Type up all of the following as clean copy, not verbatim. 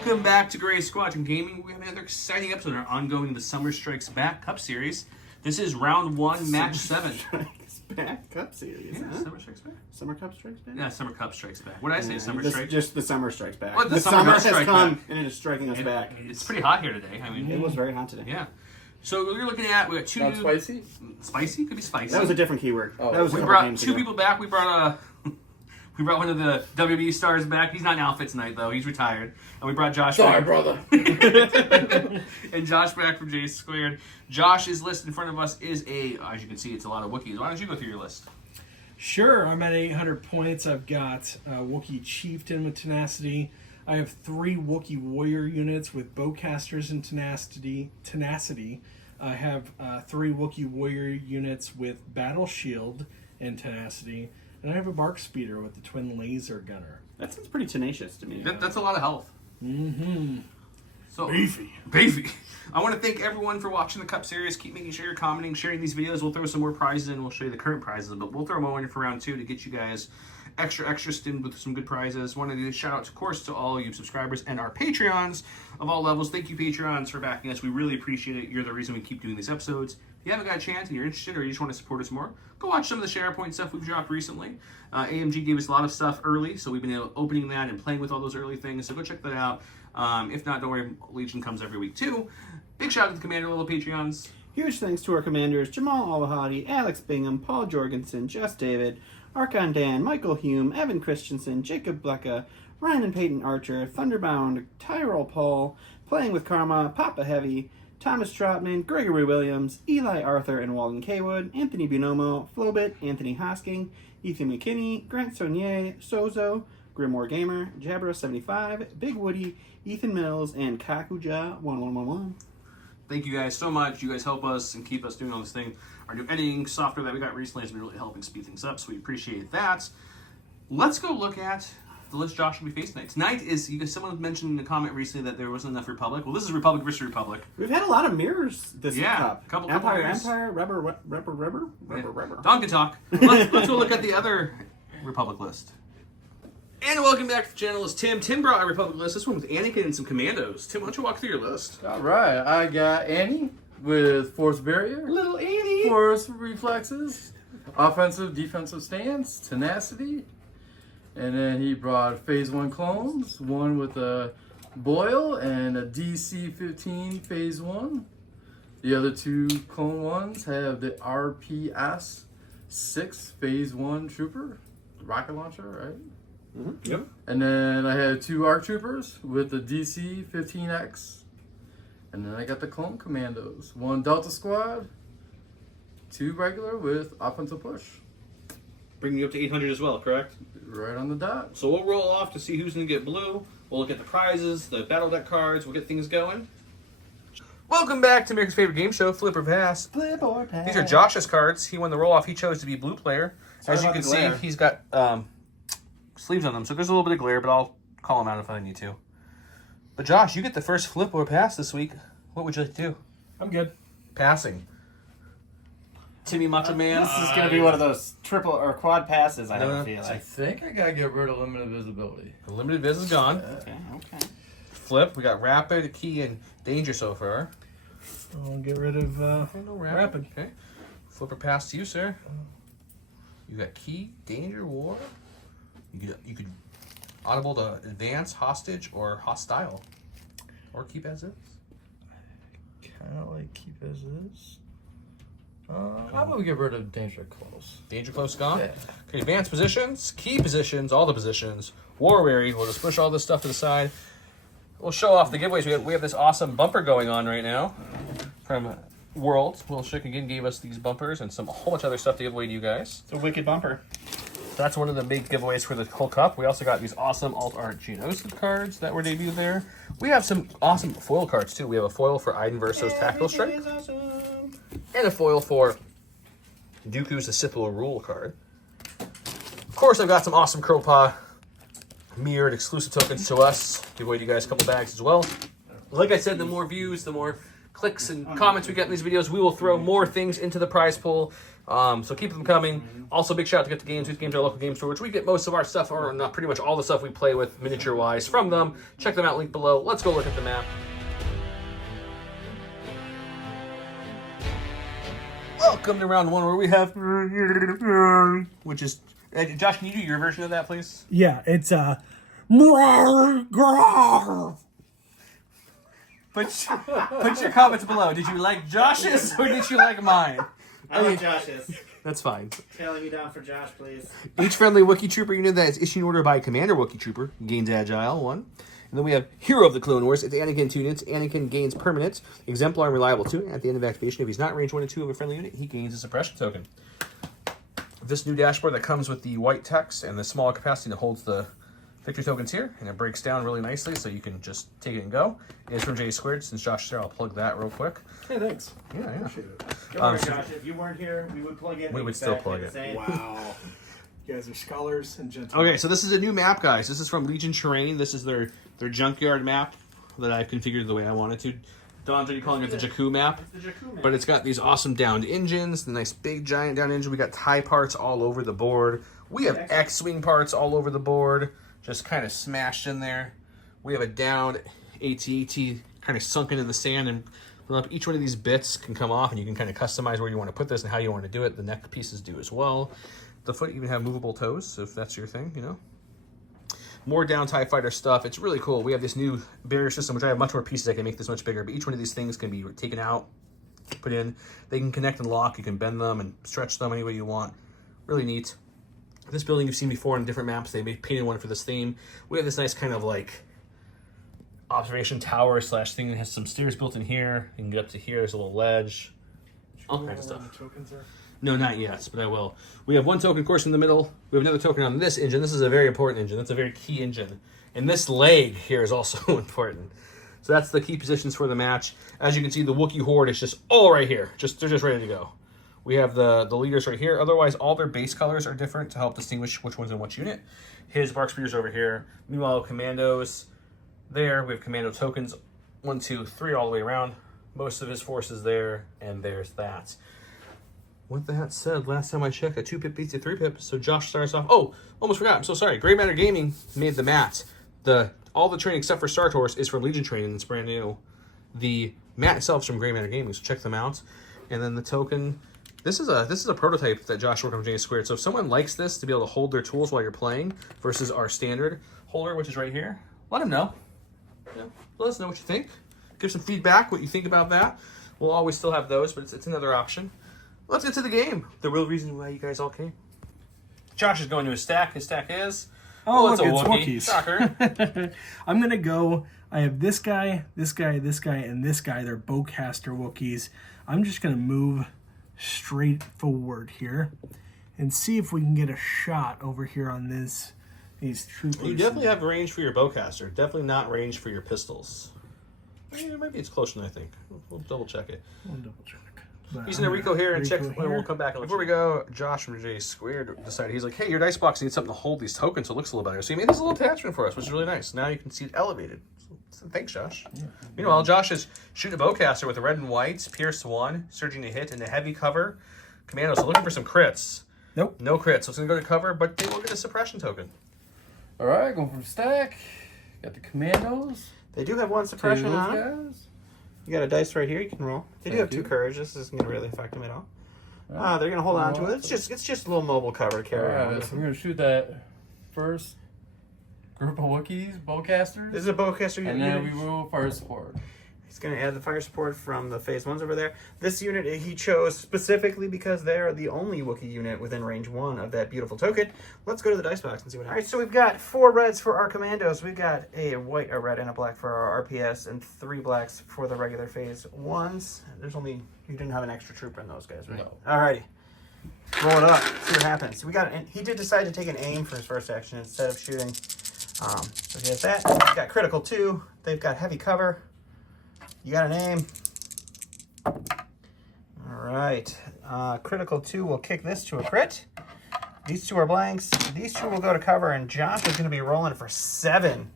Welcome back to Gray Squadron Gaming. We have another exciting episode in our ongoing The Summer Strikes Back Cup Series. This is round 1, match 7. Strikes Back Cup Series. Yeah, huh? Summer Strikes Back? Summer Cup Strikes Back? Yeah, Summer Cup Strikes Back. What did I say? Summer Strikes? Just the Summer Strikes Back. Well, the summer summer does has strike come back. and it is striking us back. It's pretty hot here today. I mean, It was very hot today. yeah. So we're looking at, we got two... Not spicy? Spicy? Could be spicy. That was a different keyword. Oh. That was a We couple brought games two ago. people back. We brought we brought one of the WWE stars back. He's not in outfit tonight, though. He's retired. And we brought Josh Sorry, back. brother. And Josh back from J Squared. Josh's list in front of us is as you can see, it's a lot of Wookiees. Why don't you go through your list? Sure, I'm at 800 points. I've got Wookie Chieftain with Tenacity. I have 3 Wookie Warrior units with Bowcasters and Tenacity. I have 3 Wookie Warrior units with Battle Shield and Tenacity. And I have a Bark Speeder with the Twin Laser Gunner. That sounds pretty tenacious to me. That's a lot of health. Mm-hmm. So Beefy. I want to thank everyone for watching the Cup Series. Keep making sure you're commenting, sharing these videos. We'll throw some more prizes in. We'll show you the current prizes, but we'll throw more in for round 2 to get you guys extra stimmed with some good prizes. Wanted to shout out, of course, to all you subscribers and our Patreons of all levels. Thank you, Patreons, for backing us. We really appreciate it. You're the reason we keep doing these episodes. If you haven't got a chance and you're interested or you just want to support us more, go watch some of the SharePoint stuff we've dropped recently. AMG gave us a lot of stuff early, so we've been opening that and playing with all those early things, so go check that out. If not, don't worry, Legion comes every week too. Big shout out to the Commander level Patreons. Huge thanks to our commanders, Jamal Alahadi, Alex Bingham, Paul Jorgensen, Just David, Archon Dan, Michael Hume, Evan Christensen, Jacob Blecka, Ryan and Peyton Archer, Thunderbound, Tyrell Paul, Playing with Karma, Papa Heavy, Thomas Trotman, Gregory Williams, Eli Arthur and Walden Kaywood, Anthony Binomo, Flobit, Anthony Hosking, Ethan McKinney, Grant Saunier, Sozo, Grimoire Gamer, Jabra75, Big Woody, Ethan Mills, and Kakuja1111. Thank you guys so much. You guys help us and keep us doing all this thing. Our new editing software that we got recently has been really helping speed things up, so we appreciate that. Let's go look at the list Josh will be facing next. Tonight is, someone mentioned in a comment recently that there wasn't enough Republic. Well, this is Republic versus Republic. We've had a lot of mirrors this cup. Couple Empire, mirrors. Rubber. Don can talk. Let's go look at the other Republic list. And welcome back to the channel is Tim. Tim brought a Republic list. This one with Anakin and some Commandos. Tim, why don't you walk through your list? All right, I got Annie with Force Barrier, Little Annie. Force Reflexes, Offensive, Defensive Stance, Tenacity, and then he brought Phase 1 clones, one with a Boyle and a DC-15 Phase 1. The other 2 clone ones have the RPS-6 Phase 1 Trooper, rocket launcher, right? Mm-hmm. Yep. And then I had 2 ARC Troopers with the DC-15X. And then I got the Clone Commandos. 1 Delta Squad, 2 regular with offensive push. Bringing you up to 800 as well, correct? Right on the dot. So we'll roll off to see who's going to get blue. We'll look at the prizes, the battle deck cards. We'll get things going. Welcome back to America's favorite game show, Flip or Pass. Flip or pass. These are Josh's cards. He won the roll-off. He chose to be blue player. Sorry As you about can the see, glare. he's got sleeves on them, so there's a little bit of glare, but I'll call him out if I need to. But Josh, you get the first flip or pass this week. What would you like to do? I'm good. Passing. Timmy Macho Man. This is going to be one of those triple or quad passes, I have a feel I like. think I gotta get rid of limited visibility. The limited viz is gone. Okay. Flip. We got Rapid, Key, and Danger so far. I'll get rid of No Rapid. Okay. Flip or pass to you, sir. You got Key, Danger, War. You could audible to Advance, Hostage, or Hostile. Or keep as is. Kind of like keep as is. I'm gonna get rid of Danger Close. Danger Close gone. Yeah. Okay, advanced positions, key positions, all the positions. War Weary, we'll just push all this stuff to the side. We'll show off the giveaways. We have this awesome bumper going on right now from World. Will Schick again gave us these bumpers and a whole bunch of other stuff to give away to you guys. It's a wicked bumper. So that's one of the big giveaways for the whole cup. We also got these awesome Alt Art Geonosis cards that were debuted there. We have some awesome foil cards too. We have a foil for Iden Verso's Tactical Strike. Is awesome. And a foil for Dooku's The Sith Will Rule card. Of course, I've got some awesome Crowpaw mirrored exclusive tokens to us. Give away to you guys a couple bags as well. Like I said, the more views, the more clicks and comments we get in these videos, we will throw more things into the prize pool. So keep them coming. Also, big shout out to Get the Games. Get the Games, our local game store, which we get most of our stuff, or not pretty much all the stuff we play with miniature-wise from them. Check them out, link below. Let's go look at the map. Welcome to round one, where we have, which is, Josh, can you do your version of that, please? Yeah, it's Put your comments below. Did you like Josh's or did you like mine? I like Josh's. That's fine. Tailing me down for Josh, please. Each friendly Wookiee Trooper unit that is issued in order by Commander Wookiee Trooper gains Agile 1. And then we have Hero of the Clone Wars. It's Anakin 2 units. Anakin gains Permanent, Exemplar, and Reliable 2. At the end of activation, if he's not range 1 and 2 of a friendly unit, he gains a Suppression token. This new dashboard that comes with the white text and the small capacity that holds the victory tokens here, and it breaks down really nicely, so you can just take it and go. It's from J Squared. Since Josh is there, I'll plug that real quick. Hey, thanks. Yeah. Appreciate it. Don't worry, Josh. If you weren't here, we would plug in. We would still plug it. Wow. You guys are scholars and gentlemen. Okay, so this is a new map, guys. This is from Legion Terrain. This is their junkyard map that I've configured the way I wanted to. Don's already calling it the Jakku map. It's the Jakku map. But it's got these awesome downed engines, the nice big giant downed engine. We got TIE parts all over the board. We have X-Wing parts all over the board, just kind of smashed in there. We have a downed AT-AT kind of sunken in the sand, and each one of these bits can come off, and you can kind of customize where you want to put this and how you want to do it. The neck pieces do as well. The foot even have movable toes, so if that's your thing, you know. More down TIE Fighter stuff. It's really cool. We have this new barrier system, which I have much more pieces. I can make this much bigger, but each one of these things can be taken out, put in. They can connect and lock. You can bend them and stretch them any way you want. Really neat. This building you've seen before in different maps. They painted one for this theme. We have this nice kind of like observation tower slash thing that has some stairs built in here. You can get up to here. There's a little ledge. All kinds of stuff. Tokens are? No, not yet, but I will. We have one token, of course, in the middle. We have another token on this engine. This is a very important engine. That's a very key engine. And this leg here is also important. So that's the key positions for the match. As you can see, the Wookiee Horde is just all right here. They're just ready to go. We have the leaders right here. Otherwise, all their base colors are different to help distinguish which one's in which unit. His Bark Spears over here. Meanwhile, Commandos there. We have Commando tokens 1, 2, 3 all the way around. Most of his forces there, and there's that. With that said, last time I checked, a 2-pip beats a 3-pip, so Josh starts off. Oh, almost forgot. I'm so sorry. Grey Matter Gaming made the mat. All the training except for Star Tours is from Legion Training. It's brand new. The mat itself is from Grey Matter Gaming, so check them out. And then the token. This is a prototype that Josh worked on J Squared. So if someone likes this to be able to hold their tools while you're playing versus our standard holder, which is right here, let them know. Yeah, let us know what you think. Give some feedback, what you think about that. We'll always still have those, but it's another option. Let's get to the game. The real reason why you guys all came. Josh is going to his stack. His stack is... Oh, it's look, a it's Wookiee. Wookiees. Shocker. I'm going to go... I have this guy, this guy, this guy, and this guy. They're bowcaster Wookiees. I'm just going to move straight forward here and see if we can get a shot over here on these troopers. You definitely have range for your bowcaster. Definitely not range for your pistols. Maybe it's closer than I think. We'll double check it. We'll double check. But Using a Rico here and check. here. We'll come back. Before we go, Josh from J Squared decided, he's like, hey, your dice box needs something to hold these tokens so it looks a little better. So he made this little attachment for us, which is really nice. Now you can see it elevated. So thanks, Josh. Yeah. Meanwhile, Josh is shooting a bowcaster with a red and white, Pierce 1, surging to hit, and a heavy cover. Commandos, so looking for some crits. Nope. No crits, so it's going to go to cover, but they will get a suppression token. All right, going from stack. Got the Commandos. They do have one suppression Two of on. those guys. You got a dice right here you can roll. They do Thank have you. 2 courage. This isn't going to really affect them at all. They're going to hold on to it. It's just a little mobile cover to carry All around. right, so we're going to shoot that first group of Wookiees, bowcasters. This is a bowcaster unit. And then we will fire support. He's going to add the fire support from the phase 1s over there. This unit he chose specifically because they're the only Wookiee unit within range 1 of that beautiful token. Let's go to the dice box and see what happens. All right, so we've got 4 reds for our Commandos. We've got a white, a red, and a black for our RPS, and 3 blacks for the regular phase 1s. There's only, you didn't have an extra trooper in those guys, right? No. All righty. Roll it up. See what happens. He did decide to take an aim for his first action instead of shooting. So he has that. He's got critical 2. They've got heavy cover. You got an aim. All right. Critical 2 will kick this to a crit. These 2 are blanks. These 2 will go to cover, and Josh is going to be rolling for 7.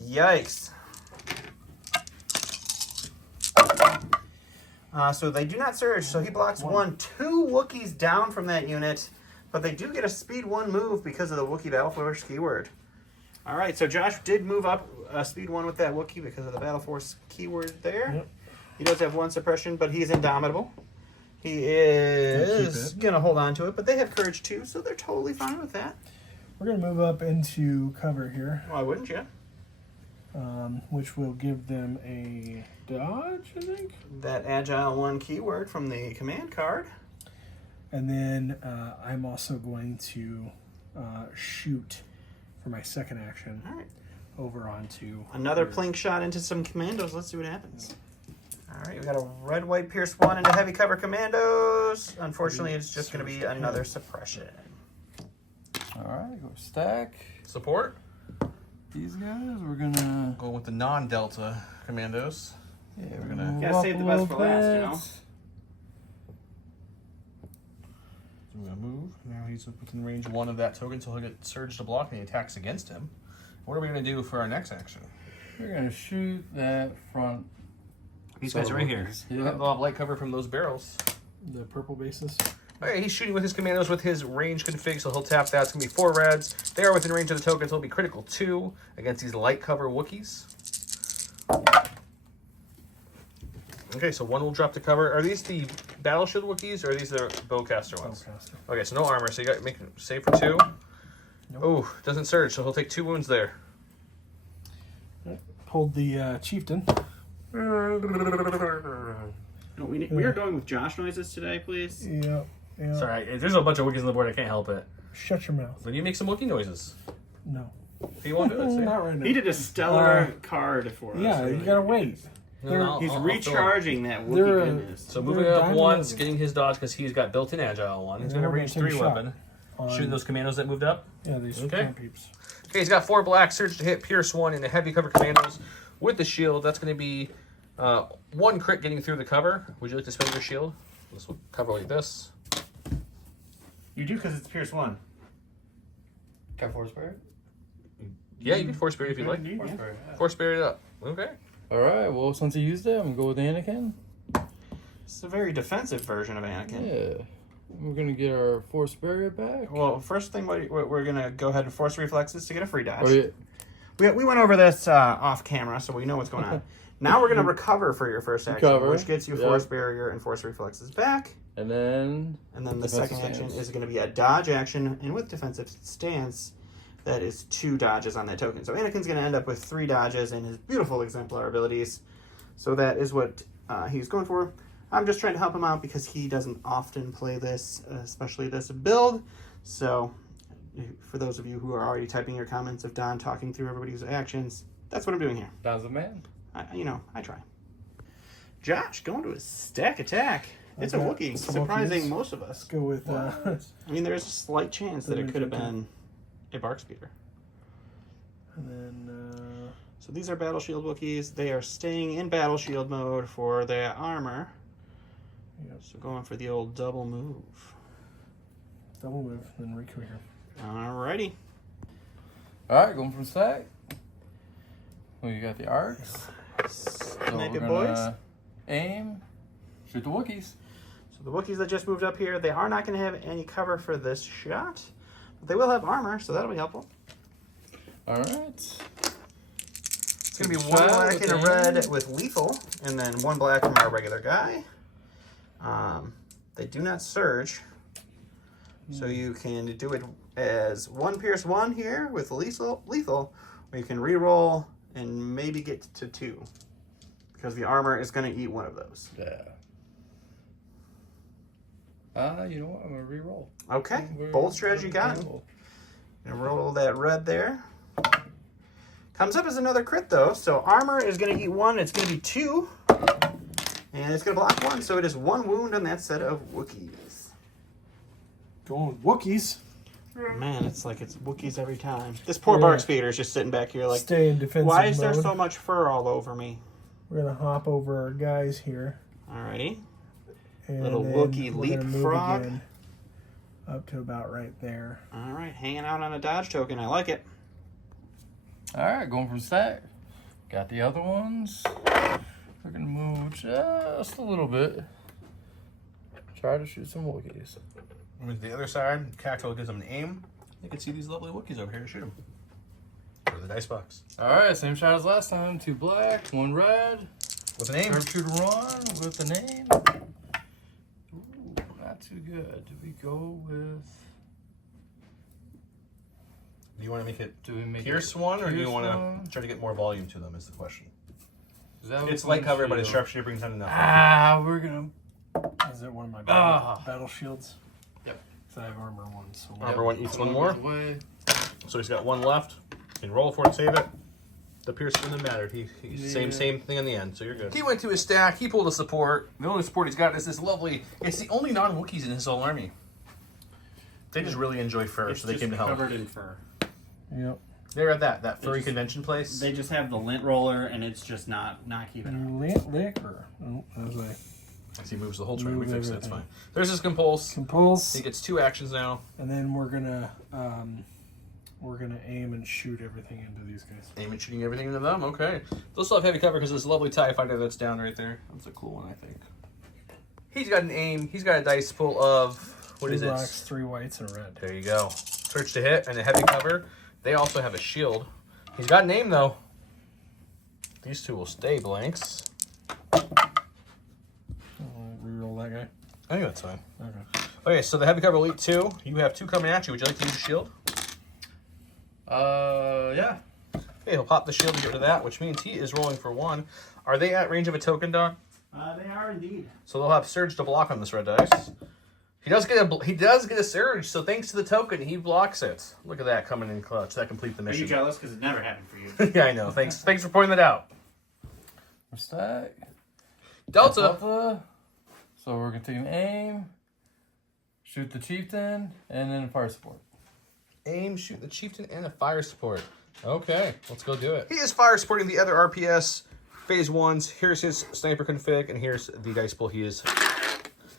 Yikes. So they do not surge, so he blocks 1. 2 Wookiees down from that unit, but they do get a speed 1 move because of the Wookiee Battle Force keyword. All right, so Josh did move up speed 1 with that Wookiee because of the Battle Force keyword there. Yep. He does have 1 suppression, but he's indomitable. He is going to hold on to it, but they have courage too, so they're totally fine with that. We're going to move up into cover here, Why wouldn't you? which will give them a dodge, I think. That Agile 1 keyword from the command card. And then I'm also going to shoot for my second action All right. over onto... Another plink shot into some Commandos. Let's see what happens. All right, we got a red, white, Pierce 1 into heavy cover Commandos. Unfortunately, it's just going to be another suppression. All right, go stack. Support. These guys, we're gonna Go with the non-Delta Commandos. Yeah, we're gonna Gotta save the best for last, you know? So we're gonna move. Now he's within range 1 of that token, so he'll get surge to block and he attacks against him. What are we gonna do for our next action? We're gonna shoot that front. These guys right here. Yeah. They'll have light cover from those barrels. The purple bases. Okay, he's shooting with his Commandos with his range config, so he'll tap that. It's going to be 4 reds. They are within range of the tokens. He'll be critical 2 against these light cover Wookiees. Okay, so 1 will drop to cover. Are these the Battle Shield Wookiees, or are these the Bowcaster ones? Bowcaster. Okay, so no armor, so you got to make save for 2. Nope. Oh, doesn't surge, so he'll take 2 wounds there. Hold the chieftain. We are going with Josh noises today, please. Yeah. Sorry, there's a bunch of Wookiees on the board. I can't help it. Shut your mouth. Then you make some Wookiee noises. No. He won't do it, see? Not right now. He did a stellar card for us. Yeah, you gotta wait. He's recharging that they're Wookiee a- goodness. So moving They're up once, dynamism. getting his dodge because he's got built-in agile 1. He's got a we're range gonna 3 take a shot weapon. on- Shooting those Commandos that moved up. Yeah, these Okay. peeps. Okay, he's got 4 black, surge to hit, pierce 1, and the heavy cover Commandos with the shield. That's going to be 1 crit getting through the cover. Would you like to spend your shield? This will cover like this. You do because it's Pierce 1. Got Force Spirit? Yeah, you can force spirit if you'd like. Force Spirit. Force spirit it up. Okay. Alright, well, since he used it, I'm gonna go with Anakin. It's a very defensive version of Anakin. Yeah. We're gonna get our Force Spirit back. Well, first thing we're going to go ahead and force reflexes to get a free dodge. Oh, yeah. We went over this off camera, so we know what's going on. Now we're going to recover for your first action, Recover, which gets you yeah. force barrier and force reflexes back. And then And then the defensive second action stance. is going to be a dodge action, and with defensive stance, that is 2 dodges on that token. So Anakin's going to end up with 3 dodges in his beautiful exemplar abilities. So that is what he's going for. I'm just trying to help him out because he doesn't often play this, especially this build. So for those of you who are already typing your comments of Don talking through everybody's actions, that's what I'm doing here. Don's the man. I try. Josh, going to a stack attack. It's a got Wookiee, some surprising Wookiees. most of us. Go with I mean, there's a slight chance that it could have been a Bark Speeder. and then So these are Battle Shield Wookiees. They are staying in Battle Shield mode for their armor. Yep. So going for the old double move. double move, then recareer. Alrighty. Alright, going from stack. Well, you got the arcs. So Naked we're boys. gonna aim, shoot the Wookiees. So the Wookiees that just moved up here, they are not going to have any cover for this shot. But they will have armor, so that'll be helpful. Alright. It's going to be 1 black and a red with lethal, and then 1 black from our regular guy. They do not surge, so you can do it as 1 pierce 1 here with lethal, or you can re-roll and maybe get to 2, because the armor is going to eat 1 of those. Yeah. You know what? I'm gonna re-roll. Okay, bold strategy got him. And roll that red there. Comes up as another crit though, so armor is going to eat 1. It's going to be 2. And it's going to block 1, so it is 1 wound on that set of Wookiees. Going with Wookiees. Man, it's like it's Wookiees every time. This poor Yeah. Bark Speeder is just sitting back here like, Stay in defensive why is there mode. so much fur all over me? We're gonna hop over our guys here. Alrighty. And Little then Wookiee we're gonna move leapfrog. again up to about right there. Alright, hanging out on a dodge token. I like it. Alright, going from stack. Got the other ones. We're gonna move just a little bit. Try to shoot some Wookiees. With the other side, Cactual gives them an aim. You can see these lovely Wookiees over here to shoot them. Go to the dice box. All right, same shot as last time. 2 black, 1 red. With an aim. Sharpshooter run with the name. Ooh, not too good. Do we go with? Do you want to make it Do we make Pierce it one, or do you Pierce want one? to try to get more volume to them? Is the question. Is that It's what light we cover, but his feel? sharpshooter brings down enough. Ah, we're gonna. Is it one of my Ah. battle shields? Yep. So I have armor 1. So Armor 1 eats one more. Away. So he's got 1 left. You can roll for it, save it. The Pierce wouldn't have mattered. Same thing in the end, so you're good. He went to his stack. He pulled a support. The only support he's got is this lovely. It's the only non-Wookiees in his whole army. They just really enjoy fur, It's so they just came to help. covered in fur. Yep. They're at that furry just- convention place. They just have the lint roller, and it's just not keeping up. Liquor. Oh, that was a As he moves the whole train, we Move fixed it. It's everything. fine. There's his compulse. compulse, He gets 2 actions now. and then we're gonna aim and shoot everything into these guys. Aim and shooting everything into them. Okay. They'll still have heavy cover because this lovely TIE fighter that's down right there. That's a cool one, I think. He's got an aim. He's got a dice full of, what 3 is blacks, it? 3 whites, and a red. There you go. Search to hit and a heavy cover. They also have a shield. He's got an aim, though. These 2 will stay blanks. Reroll that guy. I think that's fine. Okay. Okay, so the heavy cover elite 2. You have 2 coming at you. Would you like to use a shield? Yeah. Okay, he'll pop the shield to get rid of that, which means he is rolling for 1. Are they at range of a token, Don? They are indeed. So they'll have surge to block on this red dice. He does get a surge, so thanks to the token, he blocks it. Look at that coming in clutch. That completes the Are you mission. jealous? Because it never happened for you. Yeah, I know. Thanks for pointing that out. Stack. Delta. So we're gonna take an aim, shoot the chieftain, and then fire support. Aim, shoot the chieftain, and a fire support. Okay, let's go do it. He is fire supporting the other RPS phase 1s. Here's his sniper config, and here's the dice pool he is.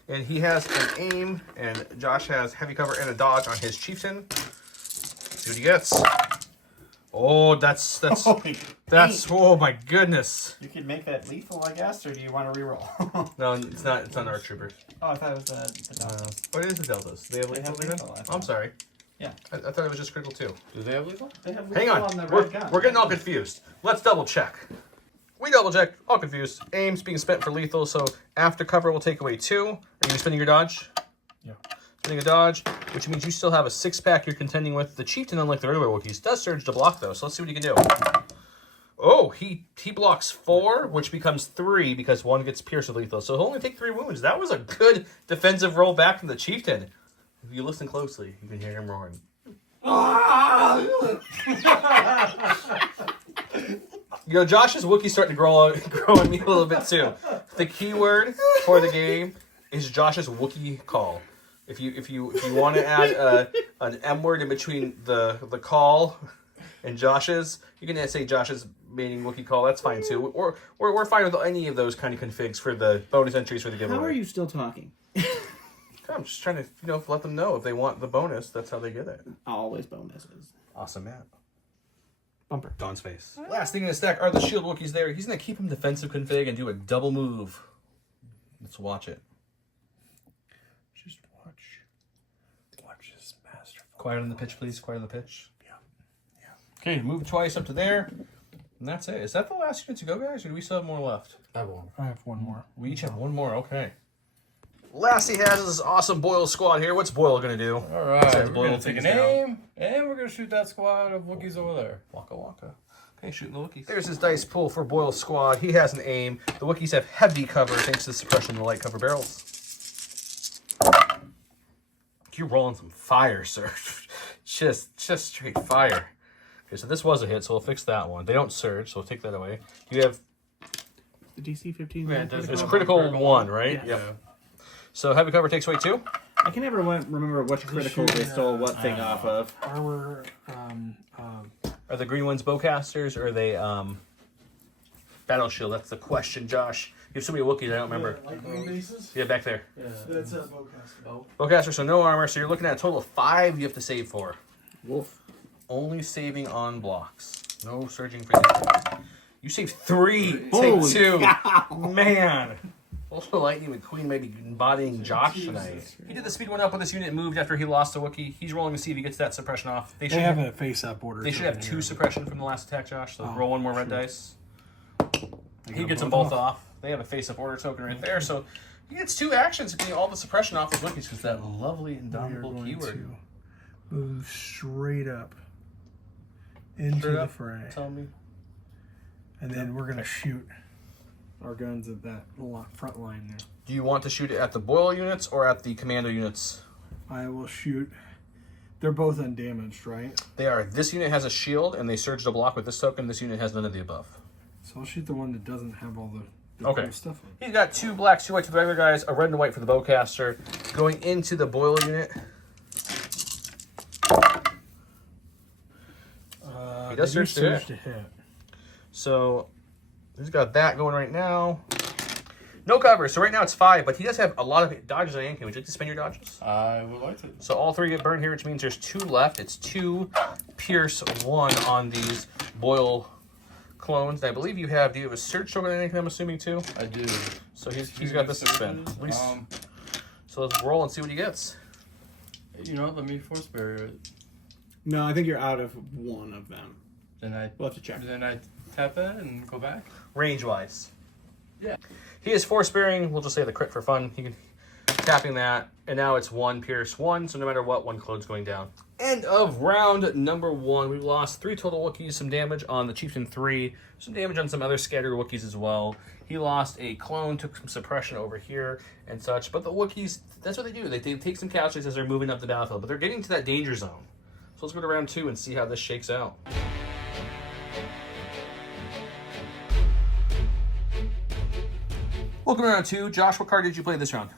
And he has an aim, and Josh has heavy cover and a dodge on his chieftain. See what he gets. Oh, that's oh my goodness. You can make that lethal, I guess, or do you want to reroll? No, it's not. It's not our troopers. Oh, I thought it was the Deltas. What is the deltas? They have lethal. have lethal, I I'm thought. sorry. Yeah. I thought it was just critical too. Do they have lethal? They have Hang lethal on, the we're red gun. getting all confused. Let's double check. We double checked, all confused. Aim's being spent for lethal, so after cover will take away 2. Are you spending your dodge? Yeah. Spending a dodge, which means you still have a 6-pack you're contending with. The chieftain, unlike the regular Wookiees, does surge to block though, so let's see what he can do. Oh, he blocks 4, which becomes 3 because 1 gets pierced with lethal. So he'll only take 3 wounds. That was a good defensive roll back from the chieftain. If you listen closely, you can hear him roaring. You know, Josh's Wookiee's starting to grow on me a little bit too. The keyword for the game is Josh's Wookiee call. If you want to add an M word in between the call and Josh's, you can say Josh's mating Wookiee call. That's fine too. We're fine with any of those kind of configs for the bonus entries for the giveaway. How are you still talking? I'm just trying to let them know if they want the bonus. That's how they get it. Always bonuses. Awesome, Matt. Bumper. Dawn's face. Last thing in the stack are the shield Wookiees there. He's going to keep him defensive config and do a double move. Let's watch it. Just watch this masterful. Quiet on the pitch, please. Quiet on the pitch. Yeah. Okay, move twice up to there. And that's it. Is that the last unit to go, guys? Or do we still have more left? I have 1. I have 1 more. We each have 1 more. Okay. Last he has is this awesome Boyle squad here. What's Boyle going to do? All right, Says we're Boyle gonna take an things down. aim, and we're gonna shoot that squad of Wookiees over there. Waka waka. Okay, shooting the Wookiees. There's his dice pool for Boyle's squad. He has an aim. The Wookiees have heavy cover thanks to the suppression of the light cover barrels. You're rolling some fire, sir. just straight fire. Okay, so this was a hit, so we'll fix that one. They don't surge, so we'll take that away. You have The DC 15. Yeah, it does. it's critical 1, right? Yeah. Yep. So heavy cover takes away 2. I can never remember which critical they stole what thing off of. Armor. Are the green ones bowcasters or are they battle shield? That's the question, Josh. You have so many Wookiees, I don't remember. Like green bases? Yeah, back there. That's a bowcaster. Bowcaster, so no armor. So you're looking at a total of 5 you have to save for. Wolf. Only saving on blocks. No surging for you. You saved 3. Take Holy 2. cow. Man. Also, Lightning McQueen may be embodying Josh tonight. He did the speed 1 up with this unit moved after he lost to Wookie. He's rolling to see if he gets that suppression off. They have a face-up order. They should have 2 suppression from the last attack, Josh. So roll 1 more red dice. He gets them both both off. They have a face-up order token right there. So he gets 2 actions getting all the suppression off his Wookiees because that lovely indomitable keyword. Move straight up into the fray. Tell me. And then we're going to shoot our guns at that front line there. Do you want to shoot it at the Boyle units or at the Commando units? I will shoot. They're both undamaged, right? They are. This unit has a shield and they surge to block with this token. This unit has none of the above. So I'll shoot the one that doesn't have all the Okay. cool stuff on it. He's got 2 blacks, 2 whites for the regular guys, a red and white for the bowcaster. Going into the Boyle unit. He does They do surge to hit. So he's got that going right now. No cover, so right now it's 5, but he does have a lot of dodges on Anakin. Would you like to spend your dodges? I would like to. So all 3 get burned here, which means there's 2 left. It's 2 Pierce 1 on these Boyle clones. And I believe you have, do you have a surge token on Anakin, I'm assuming, too? I do. So he's got this to spend. At least. So let's roll and see what he gets. You know, let me force barrier it. No, I think you're out of one of them. Then I We'll have to check. Then I tap that and go back. Range-wise. Yeah. He is force bearing. We'll just say the crit for fun. He can tapping that, and now it's 1 Pierce 1. So no matter what, 1 clone's going down. End of round number 1. We lost 3 total Wookiees. Some damage on the Chieftain 3. Some damage on some other scattered Wookiees as well. He lost a clone, took some suppression over here and such. But the Wookiees, that's what they do. They take some casualties as they're moving up the battlefield. But they're getting to that danger zone. So let's go to round 2 and see how this shakes out. Welcome to round 2. Josh, what card did you play this round?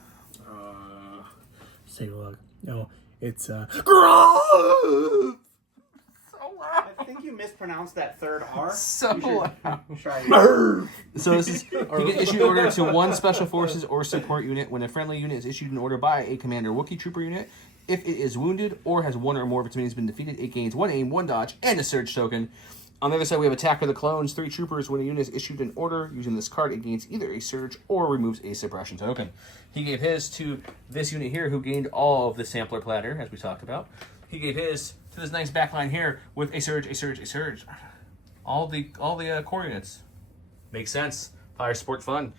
Let's take a look. No, it's So loud. I think you mispronounced that third R. So loud. Try So this is, you can issue an order to 1 special forces or support unit when a friendly unit is issued an order by a commander Wookiee trooper unit. If it is wounded or has 1 or more of its minions been defeated, it gains 1 aim, 1 dodge, and a surge token. On the other side, we have Attack of the Clones. 3 troopers. When a unit is issued an order using this card, it gains either a surge or removes a suppression token. He gave his to this unit here, who gained all of the sampler platter, as we talked about. He gave his to this nice backline here with a surge, a surge, a surge. All the core units. Makes sense. Fire support fun.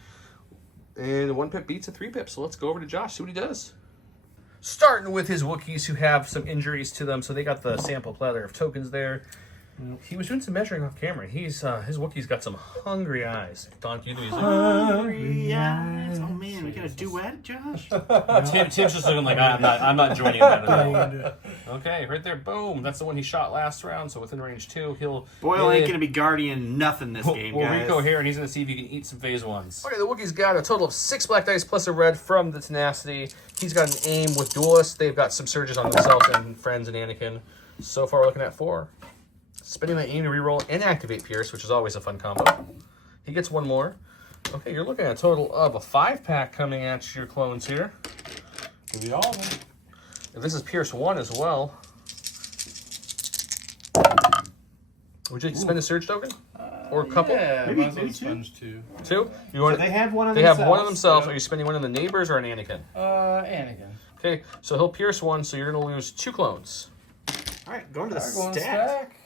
And 1 pip beats a 3 pip. So let's go over to Josh, see what he does. Starting with his Wookiees who have some injuries to them, so they got the sample platter of tokens there. He was doing some measuring off camera. His Wookiee's got some hungry eyes. Don, you do his hungry eyes. Oh man, we got a duet, Josh. Tim's just looking like I'm not joining that at all. Okay, right there, boom. That's the one he shot last round. So within range 2, he'll. Boyle ain't gonna be guardian nothing this game, We'll guys. Rico here, and he's gonna see if he can eat some phase 1s. Okay, the Wookiee's got a total of 6 black dice plus a red from the tenacity. He's got an aim with duelists. They've got some surges on themselves and friends and Anakin. So far, we're looking at 4. Spending that aim to reroll and activate Pierce, which is always a fun combo. He gets 1 more. Okay, you're looking at a total of a 5-pack coming at your clones here. Maybe all of them. If this is Pierce 1 as well. Would you like to spend a surge token? Or a couple? Yeah, Maybe- might as well maybe sponge 2. 2? You So want, they have one of they themselves. have one of themselves. Yeah. Are you spending one on the neighbors or an Anakin? Anakin. Okay, so he'll Pierce 1, so you're going to lose 2 clones. All right, going to the Alright, going stack. stack.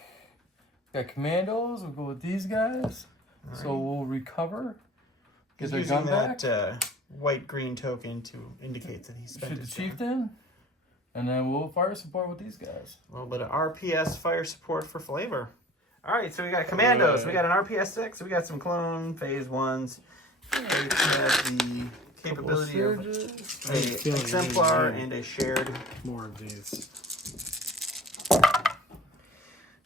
Got Commandos. We'll go with these guys. So we'll recover. Get their gun back. white-green token to indicate that he spent Shoot the his turn. Chieftain. And then we'll fire support with these guys. A little bit of RPS fire support for flavor. All right, so we got Commandos. We got an RPS 6. We got some clone phase 1s. They have the capability of a exemplar and a shared. more of these.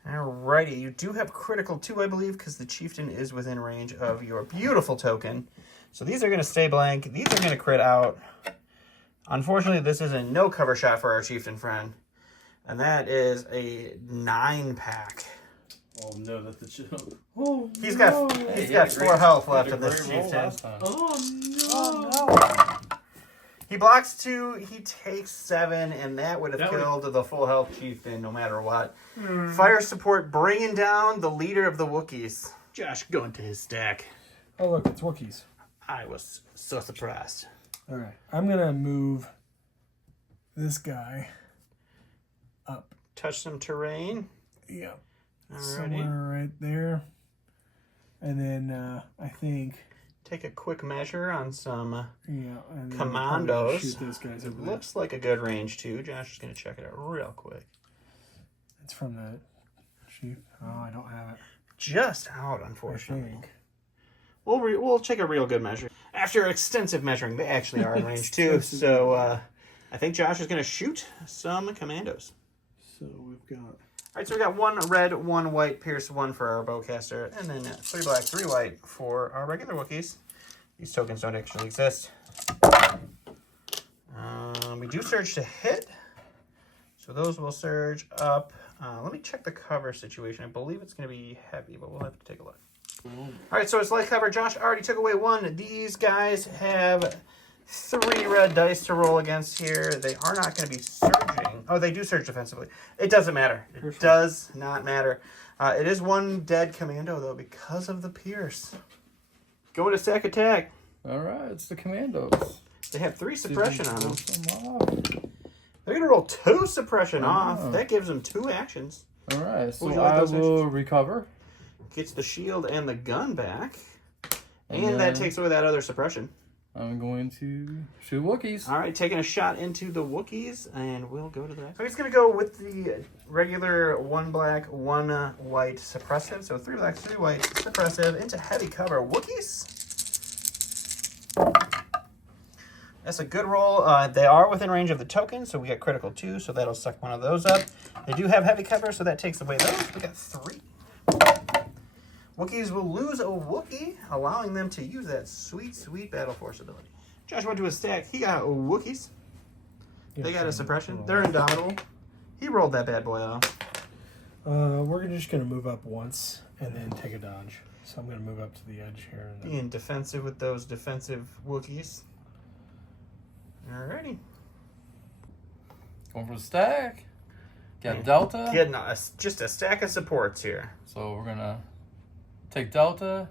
Alrighty, you do have critical too, I believe, because the Chieftain is within range of your beautiful token. So these are going to stay blank. These are going to crit out. Unfortunately, this is a no cover shot for our Chieftain friend. And that is a 9-pack. Oh no, that's the chill. He's got 4 health left of this Chieftain. He blocks 2, he takes 7, and that would have killed the full health Chieftain no matter what. Fire support bringing down the leader of the Wookiees. Josh going to his stack. Oh, look, it's Wookiees. I was so surprised. All right, I'm going to move this guy up. Touch some terrain. Yeah. Alrighty. Somewhere right there. And then I think... Take a quick measure on some Yeah, and then Commandos. shoot those guys over there. Looks like a good range too. Josh is going to check it out real quick. It's from the chief. Oh, I don't have it. Just out, I unfortunately. think. We'll take a real good measure. After extensive measuring, they actually are in range too. So I think Josh is going to shoot some Commandos. So we've got... All right, so we got 1 red, 1 white, Pierce 1 for our bowcaster, and then 3 black, 3 white for our regular Wookiees. These tokens don't actually exist. We do surge to hit, so those will surge up. Let me check the cover situation. I believe it's going to be heavy, but we'll have to take a look. All right, so it's light cover. Josh already took away 1. These guys have 3 red dice to roll against here. They are not going to be surging. Oh, they do surge defensively. It doesn't matter. It does not matter. It is 1 dead commando, though, because of the Pierce. Going to stack attack. All right, it's the Commandos. They have 3 suppression on them. Them They're going to roll 2 suppression off. Oh. That gives them 2 actions. All right, so Would you like I those will recover. Gets the shield and the gun back. And And that then- takes away that other suppression. I'm going to shoot Wookiees. All right, taking a shot into the Wookiees, and we'll go to that. So he's going to go with the regular 1 black, 1 white suppressive. So 3 black, 3 white suppressive into heavy cover. Wookiees. That's a good roll. They are within range of the token, so we get critical 2, so that'll suck one of those up. They do have heavy cover, so that takes away those. We got 3. Wookiees will lose a Wookie, allowing them to use that sweet, sweet Battle Force ability. Josh went to his stack. He got Wookiees. They got a suppression. They're indomitable. He rolled that bad boy off. We're just going to move up once and then take a dodge. So I'm going to move up to the edge here. And then... Being defensive with those defensive Wookiees. Alrighty. Going for the stack. Got Delta. Getting just a stack of supports here. So we're going to take Delta,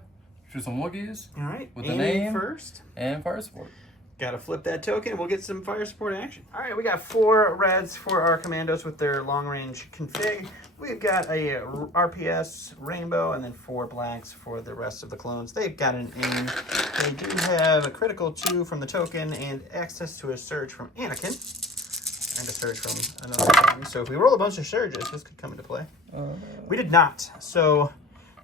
shoot some Wookiees, Alright. With the aiming name. first. and fire support. Got to flip that token. We'll get some fire support action. All right, we got 4 reds for our Commandos with their long-range config. We've got a RPS rainbow and then 4 blacks for the rest of the clones. They've got an aim. They do have a critical 2 from the token and access to a surge from Anakin. And a surge from another thing. So if we roll a bunch of surges, this could come into play. We did not. So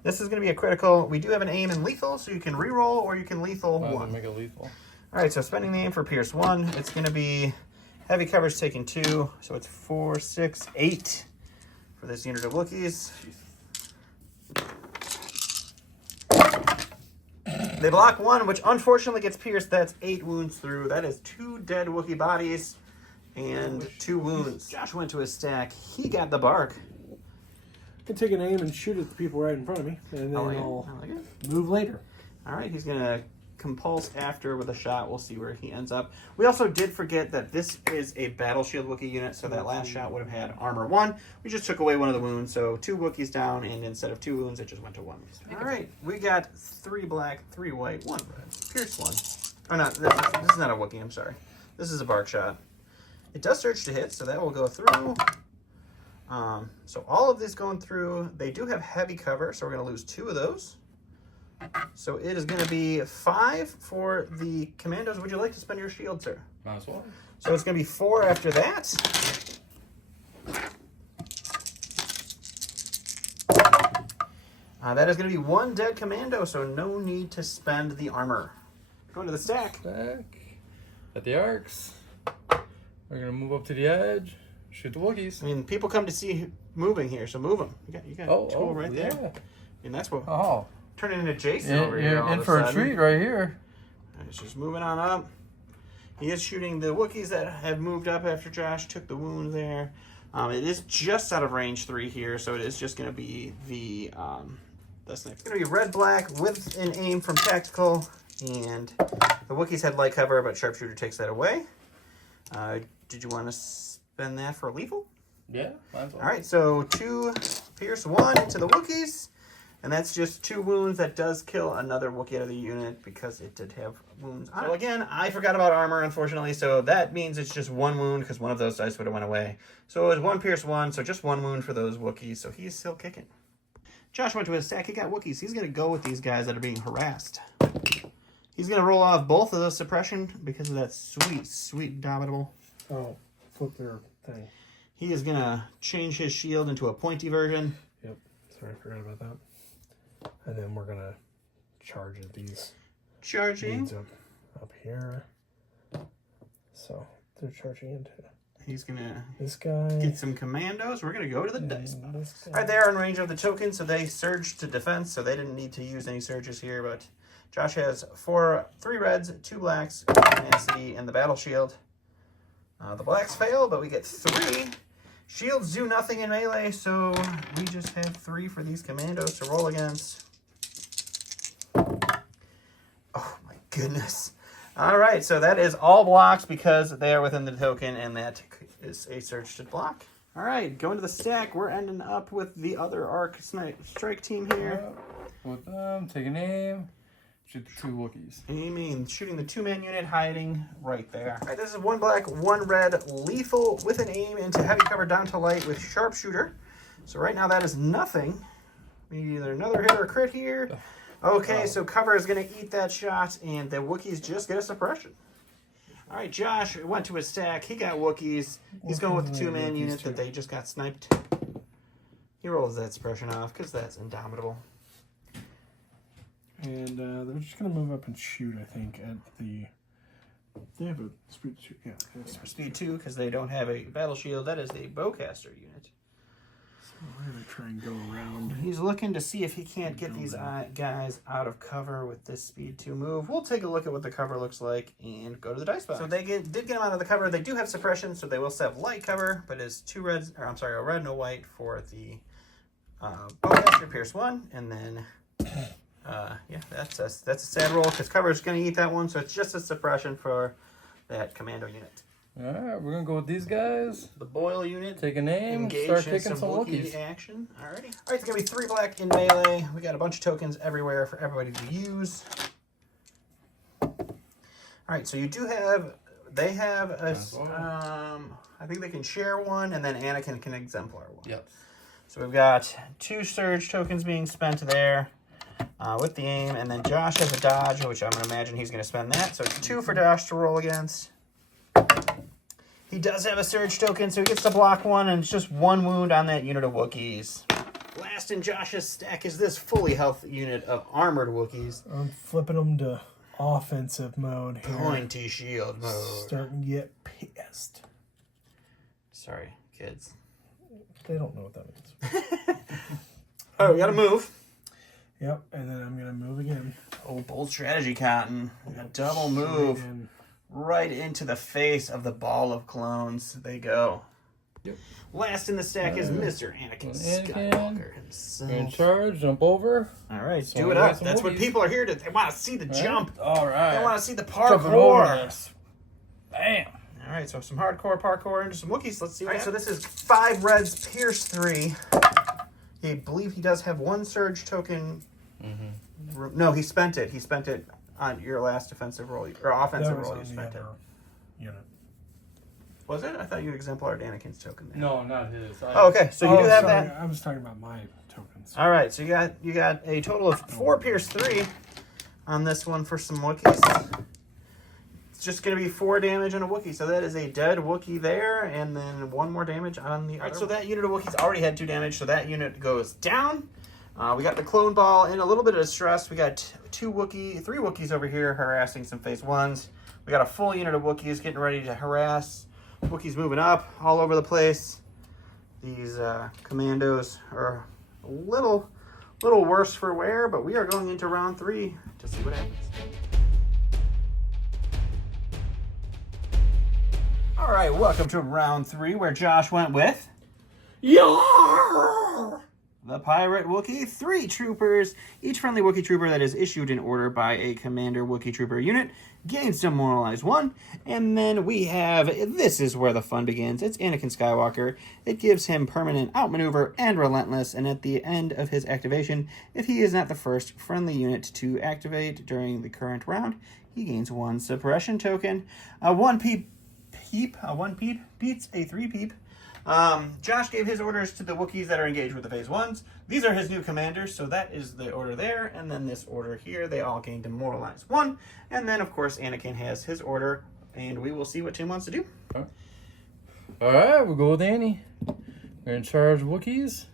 this is going to be a critical. We do have an aim in lethal, so you can reroll or you can lethal Might as well 1. make it lethal. All right, so spending the aim for Pierce 1, it's going to be heavy coverage taking 2, so it's 4, 6, 8 for this unit of Wookiees. They block 1, which unfortunately gets pierced. That's 8 wounds through. That is 2 dead Wookiee bodies and 2 wounds. Josh went to his stack. He got the bark. I can take an aim and shoot at the people right in front of me, and then Oh, yeah. I'll I like it. move later. All right, he's going to compulse after with a shot. We'll see where he ends up. We also did forget that this is a Battle Shield Wookiee unit, so that last shot would have had armor 1. We just took away one of the wounds, so 2 Wookiees down, and instead of 2 wounds, it just went to 1. All right, we got 3 black, 3 white, 1 red. Pierce 1. Oh, no, this is not a Wookiee, I'm sorry. This is a bark shot. It does surge to hit, so that will go through. So all of this going through. They do have heavy cover, so we're going to lose 2 of those. So it is going to be 5 for the Commandos. Would you like to spend your shield, sir? Might as well. So it's going to be 4 after that. That is going to be 1 dead Commando, so no need to spend the armor. Going to the stack. Stack. At the arcs. We're going to move up to the edge. Shoot the Wookiees. I mean, people come to see moving here, so move them. You got a tool right there. Yeah. And that's what Oh. turning into Jason Yeah, over here. you're all in of for a sudden. treat right here. And it's just moving on up. He is shooting the Wookiees that have moved up after Josh took the wound there. It is just out of range 3 here, so it is just going to be the that's next. It's going to be red-black with an aim from tactical, and the Wookiees had light cover, but sharpshooter takes that away. Did you want to spend that for lethal? Yeah, might as well. All right, so 2 pierce 1 into the Wookiees. And that's just 2 wounds. That does kill another Wookiee out of the unit because it did have wounds on it. So again, I forgot about armor, unfortunately, so that means it's just 1 wound because one of those dice would have went away. So it was 1 pierce 1, so just 1 wound for those Wookiees, so he's still kicking. Josh went to his stack. He got Wookiees. He's going to go with these guys that are being harassed. He's going to roll off both of those suppression because of that sweet, sweet Domitable. Oh, flip their thing. He is going to change his shield into a pointy version. Yep. Sorry, I forgot about that. And then we're going to charge these Charging. beads up here. So they're charging into He's going to this guy. get some commandos. We're going to go to the dice and box. this guy. All right, they are in range of the token, so they surged to defense, so they didn't need to use any surges here, but Josh has 3 reds, 2 blacks, tenacity, and the battle shield. The blacks fail, but we get 3. Shields do nothing in melee, so we just have 3 for these commandos to roll against. Oh my goodness. All right, so that is all blocks because they are within the token, and that is a surge to block. All right, going to the stack, we're ending up with the other Arc Strike team here. With them, take an aim, shoot the 2 Wookiees. Aiming, shooting the 2-man unit, hiding right there. All right, this is 1 black, 1 red, lethal with an aim into heavy cover down to light with sharpshooter. So right now that is nothing. We need either another hit or a crit here. Okay, so cover is going to eat that shot, and the Wookiees just get a suppression. All right, Josh went to his stack. He got Wookiees. He's going with the 2-man unit that they just got sniped. He rolls that suppression off because that's indomitable. And they're just going to move up and shoot, I think, at the... They have a speed 2. Yeah. They have Speed 2 because they don't have a battle shield. That is a bowcaster unit. We're going to try and go around. He's looking to see if he can't get these guys out of cover with this speed 2 move. We'll take a look at what the cover looks like and go to the dice box. So they did get them out of the cover. They do have suppression, so they will still have light cover, but it's 2 reds, or I'm sorry, a red and a white for the bowcaster, pierce 1, and then yeah, that's a sad roll because cover is going to eat that one, so it's just a suppression for that commando unit. Alright, we're gonna go with these guys. The Boyle unit. Take an aim, Engage start in kicking some Wookiee Wookiees. action. Alrighty. Alright, it's gonna be 3 black in melee. We got a bunch of tokens everywhere for everybody to use. Alright, so you do have, they have a, I think they can share 1, and then Anakin can exemplar 1. Yep. So we've got 2 surge tokens being spent there with the aim, and then Josh has a dodge, which I'm gonna imagine he's gonna spend that. So it's 2 for Josh to roll against. He does have a surge token, so he gets to block 1, and it's just 1 wound on that unit of Wookiees. Last in Josh's stack is this fully health unit of armored Wookiees. I'm flipping them to offensive mode here. Pointy shield mode. Starting to get pissed. Sorry, kids. They don't know what that means. Oh, we gotta move. Yep, and then I'm going to move again. Oh, bold strategy, Cotton. A double move. And Right into the face of the ball of clones. They go. Yep. Last in the stack is Mr. Anakin Skywalker himself. In charge, jump over. All right, So do we it got up. some That's what Wookiees. people are here to. They want to see the jump. Alright. They want to see the Jumping over parkour. this. Bam. All right, so some hardcore parkour into some Wookiees. Let's see what happens. So this is 5 reds, pierce 3. I believe he does have 1 surge token. No, he spent it. He spent it on your last defensive roll, or offensive roll. You spent it. Unit. Was it? I thought you exemplared Anakin's token there. No, not his. Oh, okay, so you do have sorry. that. I was talking about my tokens. All right, so you got a total of 4 pierce 3 on this one for some Wookiees. It's just going to be 4 damage on a Wookiee, so that is a dead Wookiee there, and then 1 more damage on the other. All right, so that unit of Wookiees already had 2 damage, so that unit goes down. We got the clone ball in a little bit of distress. We got 3 Wookiees over here harassing some phase 1s. We got a full unit of Wookiees getting ready to harass. Wookiees moving up all over the place. These commandos are a little worse for wear, but we are going into round 3 to see what happens. All right, welcome to round 3 where Josh went with... Yarr! the Pirate Wookie, 3 troopers. Each friendly Wookie trooper that is issued an order by a Commander Wookie trooper unit gains Demoralize 1. And then we have, this is where the fun begins, it's Anakin Skywalker. It gives him permanent outmaneuver and relentless, and at the end of his activation, if he is not the first friendly unit to activate during the current round, he gains 1 suppression token. One peep beats a 3 peep. Josh gave his orders to the Wookiees that are engaged with the Phase 1s. These are his new commanders, so that is the order there. And then this order here, they all gain Demoralize 1. And then, of course, Anakin has his order, and we will see what Tim wants to do. All right, we'll go with Annie. We're in charge of Wookiees.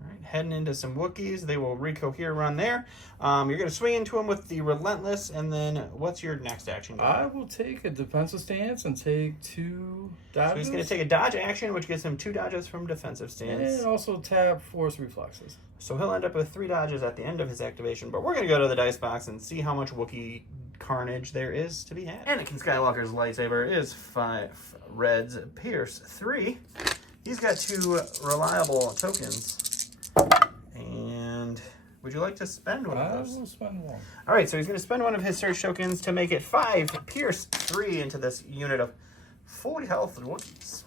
All right, heading into some Wookiees. They will recohere run there. You're going to swing into them with the Relentless, and then what's your next action? I will take a defensive stance and take 2 dodges. So he's going to take a dodge action, which gives him 2 dodges from defensive stance. And also tap Force Reflexes. So he'll end up with 3 dodges at the end of his activation, but we're going to go to the dice box and see how much Wookiee carnage there is to be had. Anakin Skywalker's lightsaber is 5 reds, Pierce 3. He's got 2 reliable tokens. And would you like to spend one of those? I will spend 1. All right, so he's going to spend one of his search tokens to make it 5 Pierce 3 into this unit of 40 health Wookiees.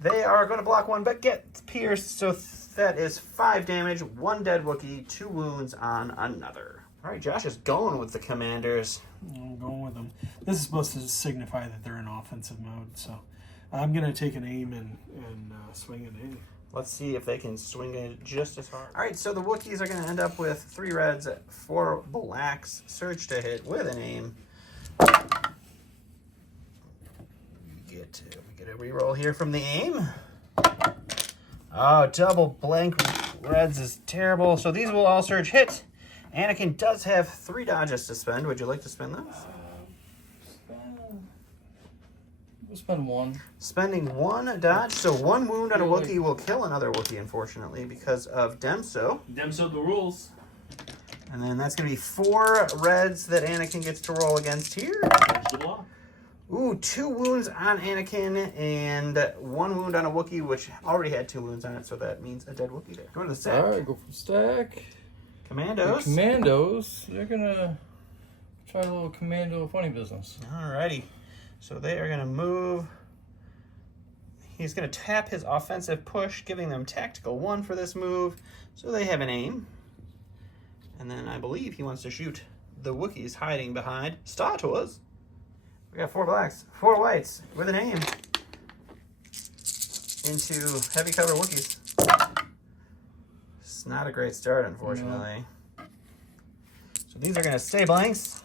They are going to block 1, but get pierced, so that is 5 damage, 1 dead Wookiee, 2 wounds on another. All right, Josh is going with the commanders. I'm going with them. This is supposed to signify that they're in offensive mode, so I'm going to take an aim and swing an aim. Let's see if they can swing it just as hard. All right, so the Wookiees are going to end up with 3 reds, 4 blacks. Surge to hit with an aim. We get a reroll here from the aim. Oh, double blank reds is terrible. So these will all surge hit. Anakin does have 3 dodges to spend. Would you like to spend those? We'll spend 1. Spending 1 dodge. So 1 wound on a Wookiee will kill another Wookiee, unfortunately, because of Demso. Demso the rules. And then that's going to be 4 reds that Anakin gets to roll against here. Change the block. Ooh, 2 wounds on Anakin and 1 wound on a Wookiee, which already had 2 wounds on it, so that means a dead Wookiee there. Go to the stack. All right, go for the stack. Commandos. The Commandos, they're going to try a little commando funny business. Alrighty. So they are going to move. He's going to tap his offensive push, giving them tactical 1 for this move. So they have an aim. And then I believe he wants to shoot the Wookiees hiding behind Star Tours. We got 4 blacks, 4 whites with an aim into heavy cover Wookiees. It's not a great start, unfortunately. No. So these are going to stay blanks.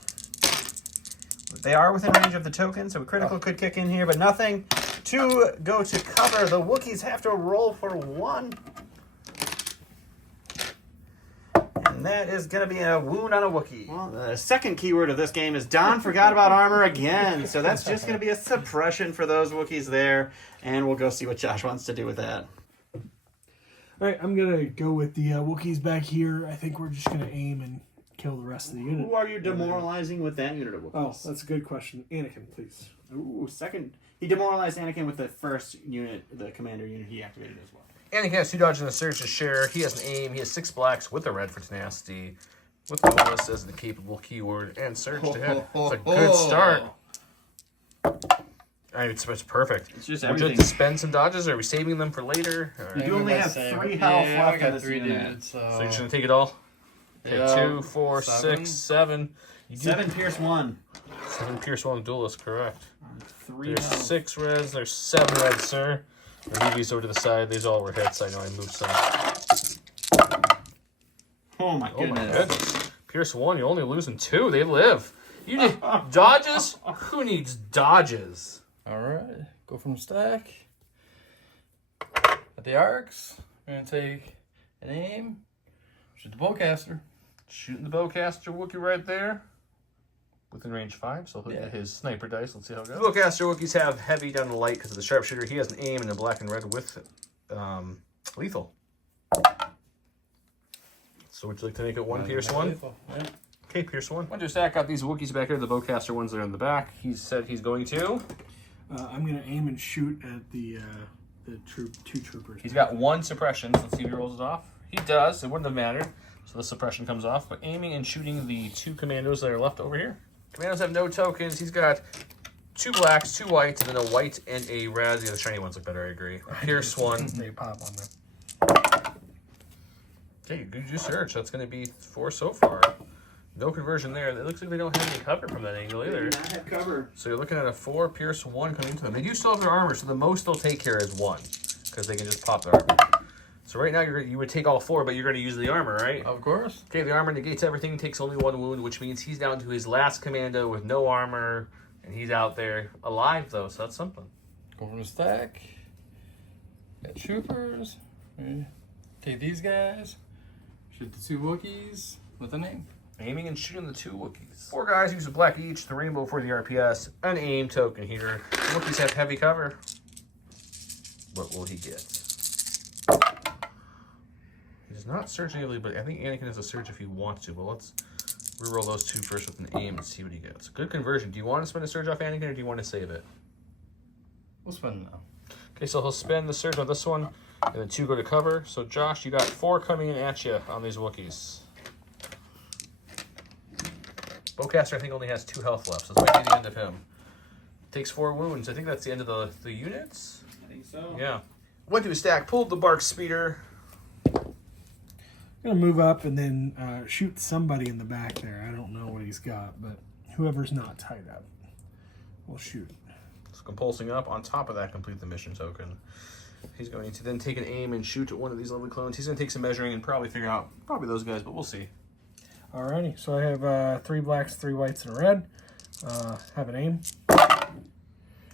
They are within range of the token, so a critical could kick in here, but nothing to go to cover. The Wookiees have to roll for 1. And that is going to be a wound on a Wookiee. Well, the second keyword of this game is Don forgot about armor again. So that's just going to be a suppression for those Wookiees there. And we'll go see what Josh wants to do with that. All right, I'm going to go with the Wookiees back here. I think we're just going to aim and kill the rest of the unit. Who are you demoralizing with that unit of Wookiees? Oh, that's a good question. Anakin, please. Ooh, second. He demoralized Anakin with the first unit, the commander unit he activated as well. Anakin has 2 dodges and a surge to share. He has an aim. He has 6 blacks with a red for tenacity, with bonus as the capable keyword, and surge to hit. It's a good start. It's perfect. It's just Would you everything. like to spend some dodges, or are we saving them for later? Or... You only have 3 health left in this unit. dudes, So you're just going to take it all? Okay, Yeah, 2, 4, 6, 7. You do 7 Pierce 1. 7 Pierce 1 duelist, correct. 3 There's health. 6 reds, there's 7 reds, sir. I'll move these over to the side. These all were hits. I know I moved some. Oh my Oh my goodness. goodness. Pierce 1, you're only losing 2. They live. You need dodges? Who needs dodges? All right, go from stack. At the arcs, we're going to take an aim. Shoot the bowcaster. Shooting the bowcaster Wookiee right there. Within range 5, so he'll get his sniper dice. Let's see how it goes. Bowcaster Wookiees have heavy down the light because of the sharpshooter. He has an aim in the black and red with lethal. So would you like to make it 1 Pierce 1? Yeah. Okay, Pierce 1. I'm going to stack out these Wookiees back here. The bowcaster ones that are in the back. He said he's going to. I'm going to aim and shoot at the the two troopers. He's got one suppression. So let's see if he rolls it off. He does. It wouldn't have mattered. So the suppression comes off. But aiming and shooting the 2 commandos that are left over here. Commandos have no tokens. He's got 2 blacks, 2 whites, and then a white and a red. The other shiny ones look better, I agree. A Pierce one. They pop on there. Okay, good search. That's going to be 4 so far. No conversion there. It looks like they don't have any cover from that angle They either. do not have cover. So you're looking at a 4 Pierce 1 coming into them. They do still have their armor, so the most they'll take here is 1. Because they can just pop their armor. So right now you would take all 4, but you're going to use the armor, right? Of course. Okay, the armor negates everything, takes only 1 wound, which means he's down to his last commando with no armor. And he's out there alive, though, so that's something. Go from the stack. Got troopers. Take these guys. Shoot the 2 Wookiees with a name. Aiming and shooting the 2 Wookiees. 4 guys use a black each, the rainbow for the RPS, an aim token here. The Wookiees have heavy cover. What will he get? He does not surge heavily, but I think Anakin has a surge if he wants to. But let's reroll those 2 first with an aim and see what he gets. Good conversion. Do you want to spend a surge off Anakin or do you want to save it? We'll spend it now. Okay, so he'll spend the surge on this one, and then 2 go to cover. So Josh, you got 4 coming in at you on these Wookiees. Bowcaster, I think, only has 2 health left, so this might be the end of him. Takes 4 wounds. I think that's the end of the units. I think so. Yeah. Went to a stack, pulled the Bark Speeder. I'm gonna move up and then shoot somebody in the back there. I don't know what he's got, but whoever's not tied up, we'll shoot. So compulsing up. On top of that, complete the mission token. He's going to then take an aim and shoot at one of these lovely clones. He's going to take some measuring and probably figure out those guys, but we'll see. Alrighty, so I have 3 blacks, 3 whites, and a red. Have an aim.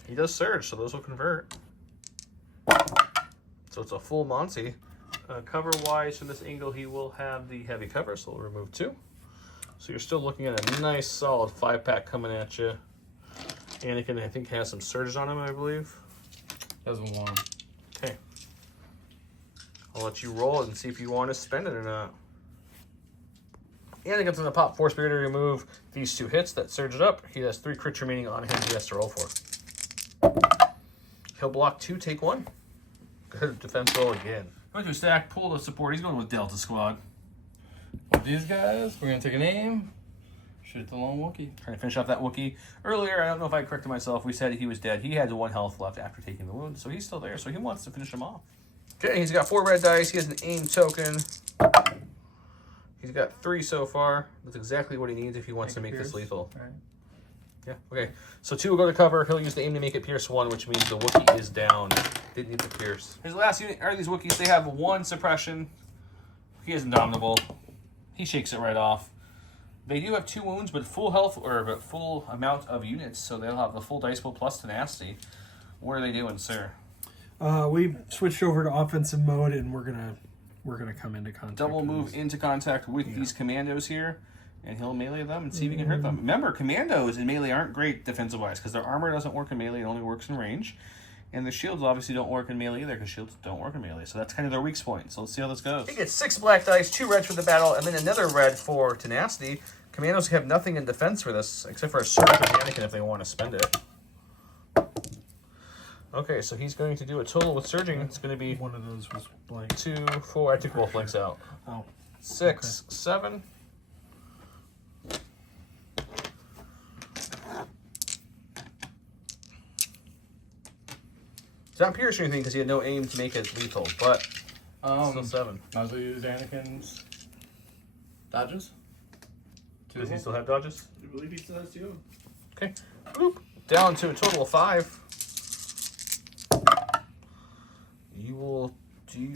He does surge, so those will convert. So it's a full Monty. Cover-wise, from this angle, he will have the heavy cover, so we'll remove 2. So you're still looking at a nice, solid 5-pack coming at you. Anakin, I think, has some surges on him, I believe. Doesn't want him. Okay. I'll let you roll it and see if you want to spend it or not. Anakin's going to pop Force Spirit to remove these 2 hits that surge it up. He has 3 crits remaining on him he has to roll for. He'll block 2, take 1. Good defense roll again. Going to a stack, pull the support. He's going with Delta Squad. With these guys, we're going to take an aim. Shoot the lone Wookiee. Trying to finish off that Wookiee. Earlier, I don't know if I corrected myself, we said he was dead. He had 1 health left after taking the wound, so he's still there, so he wants to finish him off. Okay, he's got 4 red dice. He has an aim token. He's got 3 so far. That's exactly what he needs if he wants to make this lethal. Right. Yeah, okay. So 2 will go to cover. He'll use the aim to make it Pierce 1, which means the Wookiee is down. Didn't need the Pierce. His last unit are these Wookiees. They have 1 suppression. He is indomitable. He shakes it right off. They do have 2 wounds, but full health or full amount of units, so they'll have the full dice pool plus tenacity. What are they doing, sir? We switched over to offensive mode, and we're gonna come into contact. Double move into contact with these commandos here, and he'll melee them and see if he can hurt them. Remember, commandos in melee aren't great defensive-wise because their armor doesn't work in melee; it only works in range. And the shields obviously don't work in melee either because shields don't work in melee. So that's kind of their weak point. So let's see how this goes. He gets 6 black dice, 2 red for the battle, and then another red for tenacity. Commandos have nothing in defense for this except for a surge with Anakin if they want to spend it. Okay, so he's going to do a total with surging. It's going to be One of those was blank. 2, 4. I took both blanks out. Oh, 6, 7. It's not pierce or anything because he had no aim to make it lethal, but still 7. Might as well use Anakin's dodges. Does he still have dodges? I believe he still has 2. Okay. Boop. Down to a total of 5. You will.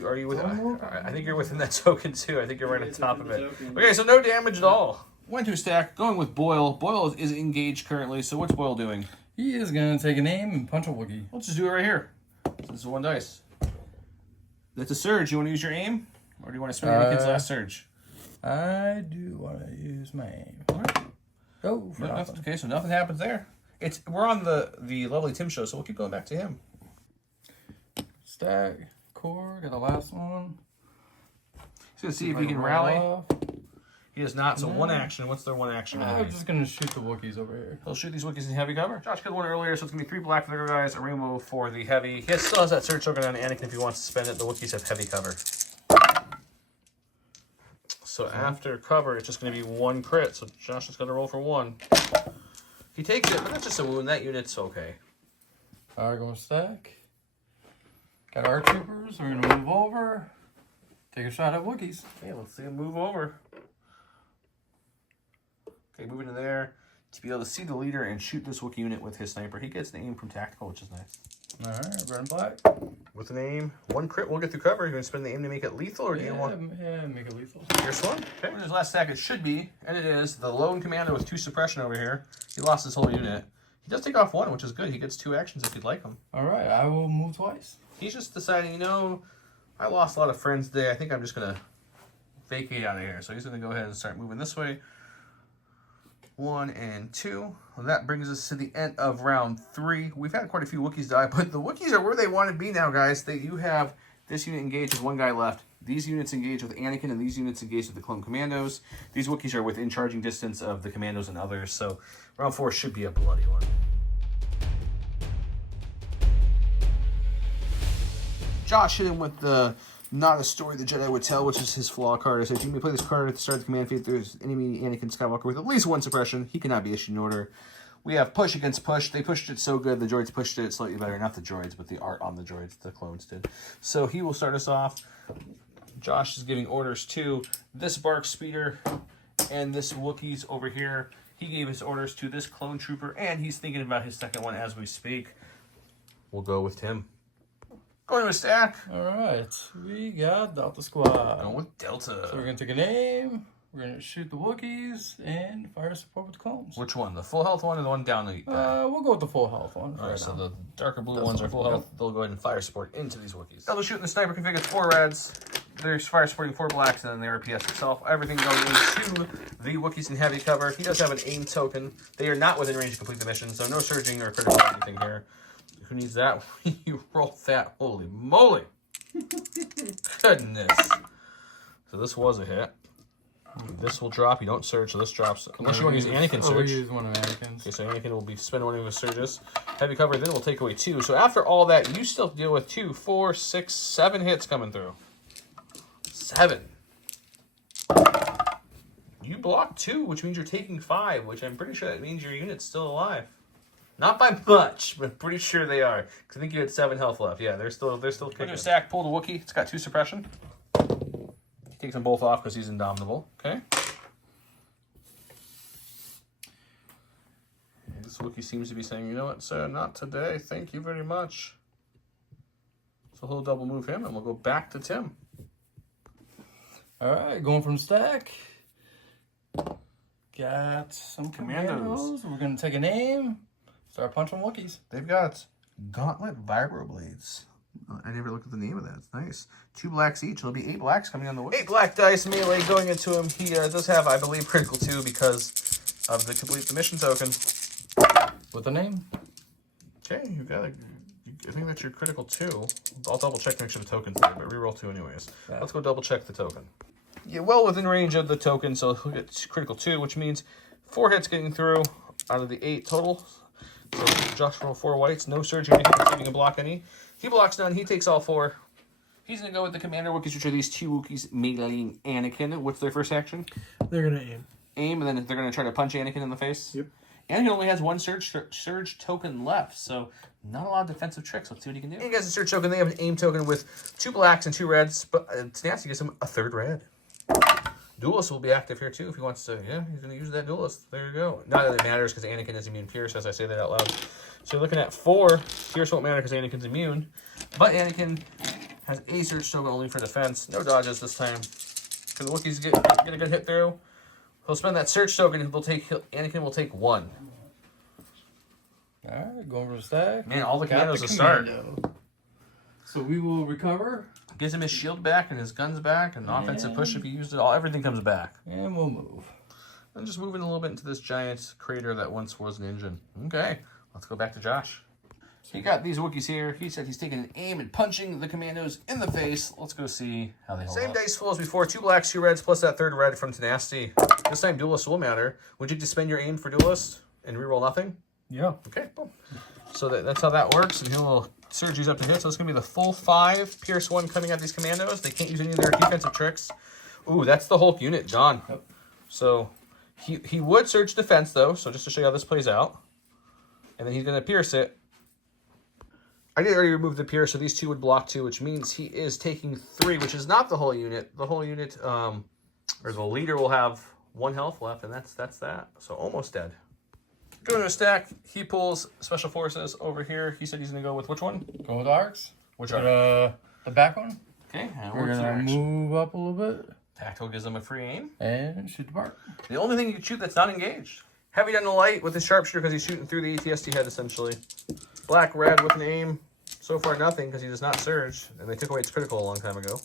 Are you within? I think you're within that token too. I think you're right on top of it. Okay, so no damage at all. Went to a stack, going with Boyle. Boyle is engaged currently, so what's Boyle doing? He is going to take an aim and punch a Wookiee. Let's just do it right here. So this is 1 dice. That's a surge. You want to use your aim? Or do you want to spend Anakin's last surge? I do want to use my aim. All right. Go for nothing. Okay, so nothing happens there. We're on the lovely Tim show, so we'll keep going back to him. Stack, core, got the last one. He's going to see if he can rally. He is not, so one action. What's their one action? I'm just going to shoot the Wookiees over here. He'll shoot these Wookiees in heavy cover. Josh killed one earlier, so it's going to be 3 black for the other guys, a rainbow for the heavy. He still has that search token on Anakin if he wants to spend it. The Wookiees have heavy cover. So after cover, it's just going to be 1 crit, so Josh is going to roll for 1. He takes it, but that's just a wound. That unit's okay. Alright, going to stack. Got our troopers. We're going to move over. Take a shot at Wookiees. Okay, let's see him move over. Okay, moving to there to be able to see the leader and shoot this Wookiee unit with his sniper. He gets an aim from tactical, which is nice. Alright, red and black. With an aim, 1 crit, we'll get through cover. You're going to spend the aim to make it lethal, or do you want... Yeah, make it lethal. Here's one. Okay. His last stack, it should be, and it is, the lone commando with 2 suppression over here. He lost his whole unit. He does take off 1, which is good. He gets 2 actions if you'd like him. Alright, I will move twice. He's just deciding, you know, I lost a lot of friends today. I think I'm just going to vacate out of here. So he's going to go ahead and start moving this way. 1 and 2. Well, that brings us to the end of round 3. We've had quite a few Wookiees die, but the Wookiees are where they want to be now, guys. You have this unit engaged with 1 guy left. These units engage with Anakin, and these units engage with the clone commandos. These Wookiees are within charging distance of the commandos and others, so round 4 should be a bloody one. Josh hit him with the Not a Story the Jedi Would Tell, which is his flaw card. So if you may play this card at the start of the command phase, there's enemy Anakin Skywalker with at least 1 suppression. He cannot be issued an order. We have push against push. They pushed it so good, the droids pushed it slightly better. Not the droids, but the art on the droids, the clones did. So he will start us off. Josh is giving orders to this Bark Speeder and this Wookiees over here. He gave his orders to this clone trooper, and he's thinking about his second one as we speak. We'll go with Tim. Going to a stack. Alright, we got Delta Squad. Going with Delta. So we're going to take a name, we're going to shoot the Wookiees, and fire support with clones. Which one? The full health one or the one down the... We'll go with the full health one. Alright, so the darker blue ones are full health. They'll go ahead and fire support into these Wookiees. Double shooting the sniper config, it's 4 reds. There's fire supporting 4 blacks, and then the RPS itself. Everything going into the Wookiees in heavy cover. He does have an aim token. They are not within range to complete the mission, so no surging or critical or anything here. Who needs that? You roll that. Holy moly. Goodness. So this was a hit. This will drop. You don't surge, so this drops. Unless you want to use Anakin surge. We'll use one of Anakin's. Okay, so Anakin will be spending one of his surges. Heavy cover, then we'll take away 2. So after all that, you still have to deal with 2, 4, 6, 7 hits coming through. 7. You block 2, which means you're taking 5, which I'm pretty sure that means your unit's still alive. Not by much, but I'm pretty sure they are. Because I think you had 7 health left. Yeah, they're still kicking. Stack, pull the Wookiee. It's got 2 suppression. He takes them both off because he's indomitable. Okay. And this Wookiee seems to be saying, you know what, sir, not today. Thank you very much. So he'll double move him, and we'll go back to Tim. Alright, going from stack. Got some Commandos. We're going to take a name. Start punching Wookiees. They've got Gauntlet Vibroblades. I never looked at the name of that. It's nice. 2 blacks each. There'll be 8 blacks coming on the way. 8 black dice melee going into him. He does have, I believe, critical 2 because of the complete the mission token. With a name. Okay, you got a... I think that's your critical 2. I'll double check to make sure the token's there, but reroll 2 anyways. Yeah. Let's go double check the token. Yeah, well within range of the token, so he'll get critical 2, which means 4 hits getting through out of the 8 total. So Josh roll 4 whites, no surge or anything, so he can block any. He blocks none, he takes all 4. He's going to go with the Commander Wookiees, which are these 2 Wookiees meleeing Anakin. What's their first action? They're going to aim. Aim, and then they're going to try to punch Anakin in the face? Yep. Anakin only has 1 surge token left, so not a lot of defensive tricks. Let's see what he can do. And he has a surge token. They have an aim token with 2 blacks and 2 reds, but Tenacity gives him a 3rd red. Duelist will be active here too if he wants to. Yeah, he's going to use that Duelist. There you go. Not that it matters because Anakin is immune pierce, as I say that out loud. So you're looking at 4. Pierce won't matter because Anakin's immune. But Anakin has a surge token only for defense. No dodges this time. Can the Wookiees get a good hit through? He'll spend that surge token and Anakin will take 1. Alright, going for the stack. Man, all the commandos to start. So we will recover. Gives him his shield back and his guns back and offensive push if he used it all. Everything comes back. And we'll move. And just moving a little bit into this giant crater that once was an engine. Okay, let's go back to Josh. He got these Wookiees here. He said he's taking an aim and punching the Commandos in the face. Let's go see how they hold Oh, up. Same dice full as before. 2 blacks, 2 reds, plus that 3rd red from Tenacity. This time Duelist will matter. Would you just spend your aim for Duelist and reroll nothing? Yeah. Okay, boom. So that's how that works. And he'll surge these up to hit. So it's going to be the full 5 Pierce 1 coming at these Commandos. They can't use any of their defensive tricks. Ooh, that's the Hulk unit gone. Yep. So he would surge defense, though. So just to show you how this plays out. And then he's going to pierce it. I did already remove the pierce, so these 2 would block 2, which means he is taking 3, which is not the whole unit. The whole unit, or the leader will have 1 health left, and that's that. So almost dead. Going to a stack, he pulls Special Forces over here. He said he's going to go with which one? Go with arcs. Which But, one? the back one. Okay, and We're what's their gonna action? move up a little bit Tactical gives them a free aim. and shoot the bark. The only thing you can shoot that's not engaged. Heavy down the light with his sharpshooter because he's shooting through the ATST head, essentially. Black, red with an aim. So far, nothing because he does not surge, and they took away its critical a long time ago.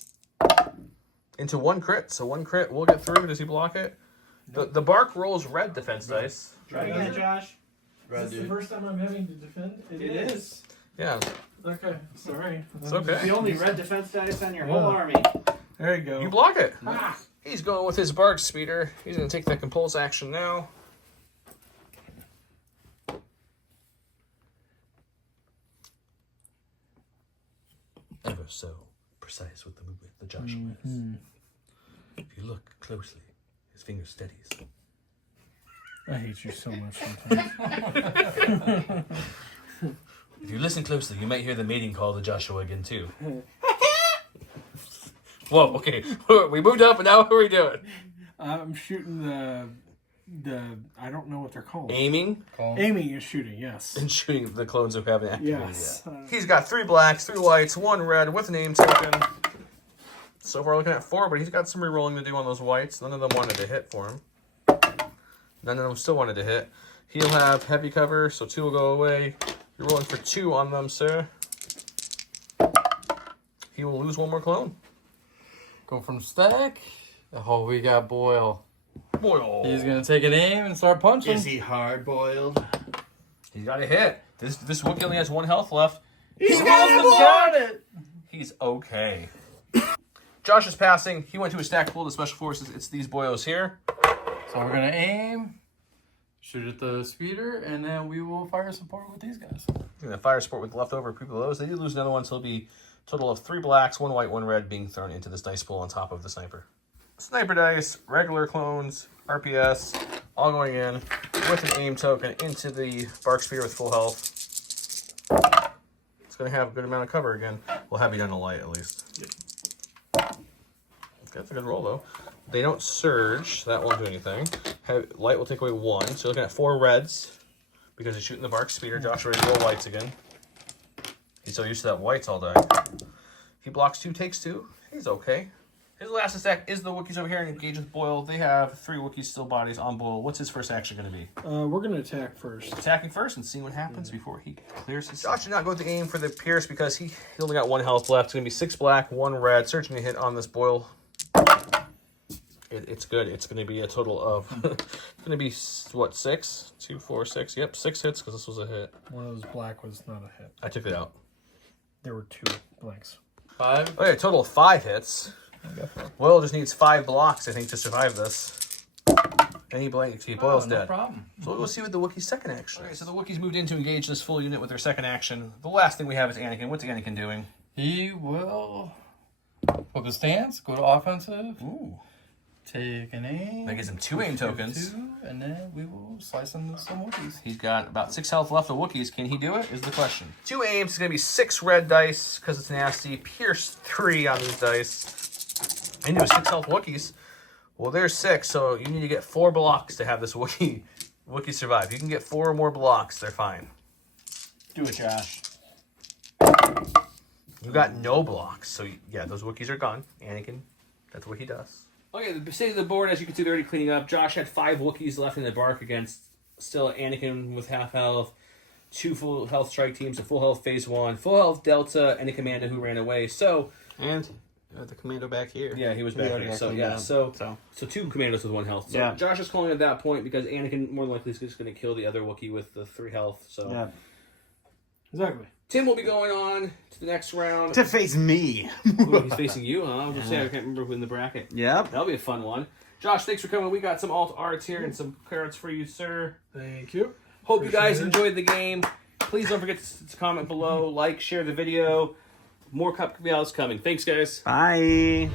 Into 1 crit, so 1 crit will get through. Does he block it? The bark rolls red defense dice. Try again, Josh. Is this the first time I'm having to defend? It is. Yeah, Okay, sorry. it's okay. The only red defense dice on your Yeah. whole army. There you go. You block it. Ah. He's going with his bark speeder. He's going to take that compulse action now. Ever so precise with the movement, the Joshua is. If you look closely, his finger steadies. I hate you so much sometimes. If you listen closely, you might hear the mating call to Joshua again too. Whoa, okay. We moved up and now what are we doing? I'm shooting the I don't know what they're called. Aiming Aiming is shooting, yes. and shooting the clones who haven't activated Yes. yet. He's got 3 blacks, 3 whites, 1 red with an aim token. So far looking at 4, but he's got some rerolling to do on those whites. None of them wanted to hit for him. None of them still wanted to hit. He'll have heavy cover, so 2 will go away. You're rolling for 2 on them, sir. He will lose 1 more clone. Go from stack. Oh, we got Boyle. Boy, He's gonna take an aim and start punching. Is he hard boiled? he's got a hit. This Wookiee only has 1 health left. He's got it! He's okay. Josh is passing. He went to a stack full of Special Forces. It's these boyos here. So we're gonna aim, shoot at the speeder, and then we will fire support with these guys. And the fire support with leftover people of those. They did lose another one, so it'll be a total of 3 blacks, 1 white, 1 red being thrown into this dice pool on top of the sniper. Sniper dice, regular clones, RPS, all going in with an aim token into the bark spear with full health. It's going to have a good amount of cover again. We'll have you down the light at least. That's a good roll though. They don't surge, that won't do anything. Light will take away 1, so you're looking at 4 reds because he's shooting the bark speeder. Josh ready to roll whites again. He's so used to that whites all day. He blocks 2, takes 2. He's okay. His last attack is the Wookiees over here and engage with Boyle. They have 3 Wookiees still bodies on Boyle. What's his first action going to be? We're gonna attack first. Attacking first and seeing what happens before he clears his... Josh did not go with the aim for the Pierce because he only got 1 health left. It's going to be 6 black, 1 red. Searching to hit on this Boyle. It's good. It's going to be a total of... it's going to be, what, 6? 2, 4, 6. Yep, 6 hits because this was a hit. One of those black was not a hit. I took it out. There were 2 blanks. 5. Okay, total of 5 hits. Boyle just needs 5 blocks, I think, to survive this. And he blanks. Boyle's no dead. problem. So we'll see what the Wookiee's second action is. Okay, so the Wookiees moved in to engage this full unit with their second action. The last thing we have is Anakin. What's Anakin doing? He will flip his stance, go to offensive, Ooh. take an aim. That gives him 2 aim tokens. 2, and then we will slice into some Wookiees. He's got about 6 health left of Wookiees. Can he do it? Is the question. 2 aims is going to be 6 red dice because it's nasty. Pierce 3 on these dice. Into 6 health Wookiees. Well, there's 6, so you need to get 4 blocks to have this Wookiee survive. You can get 4 more blocks, they're fine. Do it, Josh. You got no blocks, so yeah, those Wookiees are gone. Anakin, that's what he does. Okay, the state of the board, as you can see, they're already cleaning up. Josh had 5 Wookiees left in the bark against still Anakin with half health, 2 full health strike teams, a full health phase 1, full health Delta, and a commando who ran away. So And the commando back here. yeah, he was He back already here. got So cleaned yeah, up, so 2 commandos with 1 health. So Yeah. Josh is calling at that point because Anakin more than likely is just going to kill the other Wookiee with the 3 health. So Yeah. Exactly. Tim will be going on to the next round. To face me. Ooh, he's facing you, huh? I was gonna say I can't remember who in the bracket. Yep. That'll be a fun one. Josh, thanks for coming. We got some alt arts here and some cards for you, sir. Thank you. Hope you guys Appreciate it. enjoyed the game. Please don't forget to comment below, like, share the video. More Cup videos coming. Thanks, guys. Bye.